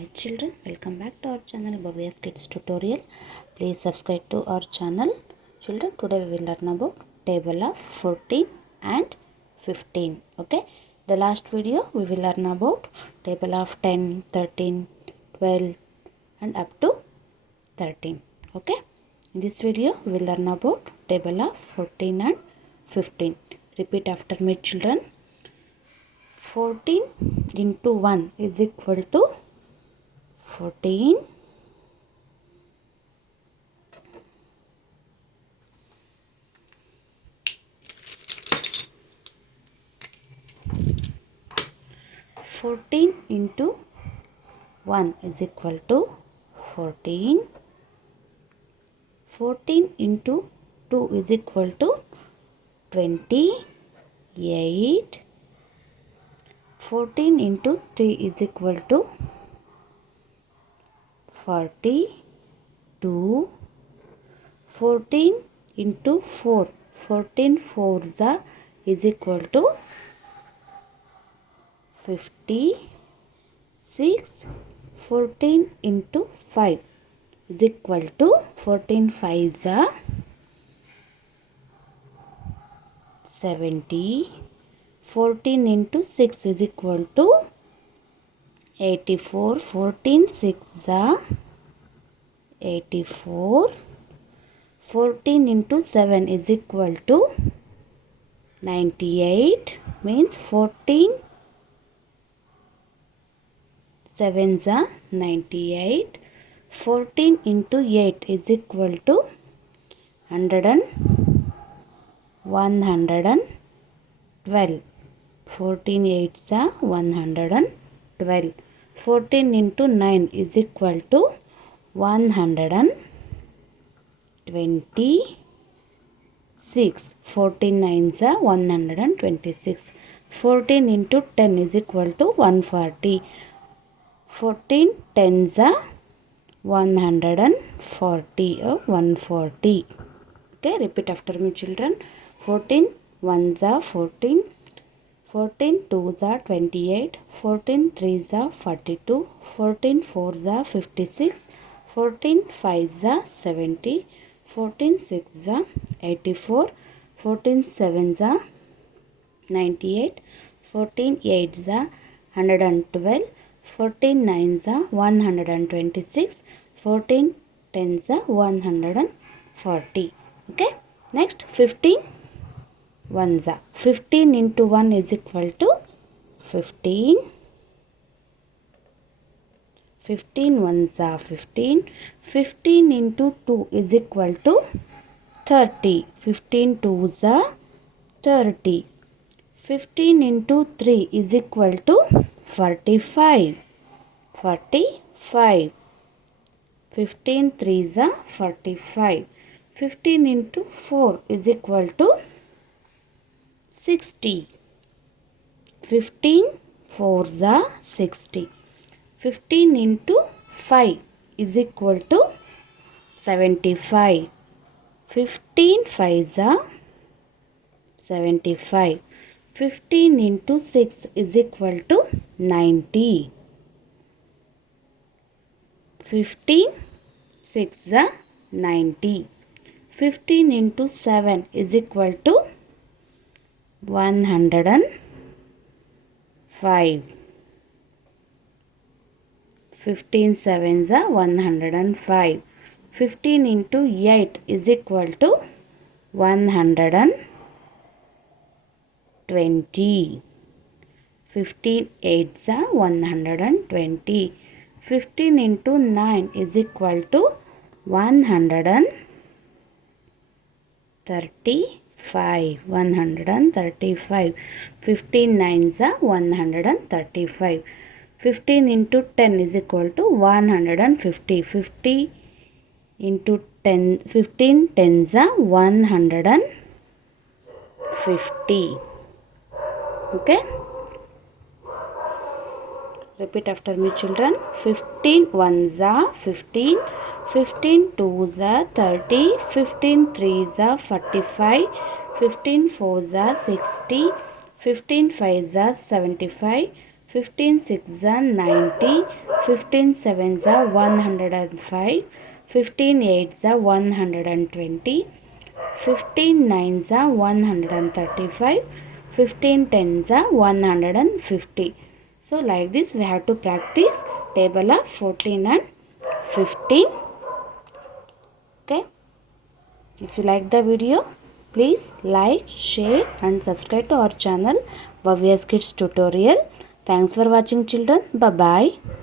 Hi children, welcome back to our channel Bhavyas Kids Tutorial. Please subscribe to our channel. Children, today we will learn about table of 14 and 15. Okay, the last video we will learn about table of 10, 13, 12 and up to 13. Okay, in this video we will learn about table of 14 and 15. Repeat after me children. 14 into 1 is equal to 14. 14 into 1 is equal to 14. 14 into 2 is equal to 28. 14 into 3 is equal to 42. 14 into 4, 14 fours is equal to 56. 14 into 5 is equal to 14 fives 70. 14 into 6 is equal to 84. 14 6 84. 14 into 7 is equal to 98. Means 14 sevens 98. 14 into 8 is equal to 112. 14 eights 112. 14 into 9 is equal to 126. 14 nines 126. 14 into 10 is equal to 140. 14 tens 140 or 140. Okay, repeat after me children. 14 ones 14. 14 twos 28. 14 threes 42. 14 fours 56. 14 fives 70. 14 sixes 84. 14 sevens 98. 14 eights 112. 14 nines 126. 14 tens 140. Okay, next 15 ones. 15 into 1 is equal to 15. 15 ones 15. 15 into 2 is equal to 30. 15 twos 30. 15 into 3 is equal to 45. 45. 15 threes 45. 15 into 4 is equal to 60. 15 fours 60. 15 into 5 is equal to 75. 15 fives 75. 15 into 6 is equal to 90. 15 6 90. 15 into 7 is equal to 105. 15 sevens 105. 15 into 8 is equal to 120. 15 eights 120. 15 into 9 is equal to 135. 135. 15 nines 135. 15 into 10 is equal to 150. 50 into 10, 15 tens 150. Okay, repeat after me children. 15 ones 15. 15 twos 30. 15 threes 45. 15 fours 60. 15 fives 75. 15 6s are 90, 15 sevens are 105, 15 eights are 120, 15 nines are 135, 15 tens are 150. So like this we have to practice table of 14 and 15. Okay. If you like the video, please like, share and subscribe to our channel Bhavyas Kids Tutorial. Thanks for watching children. Bye bye.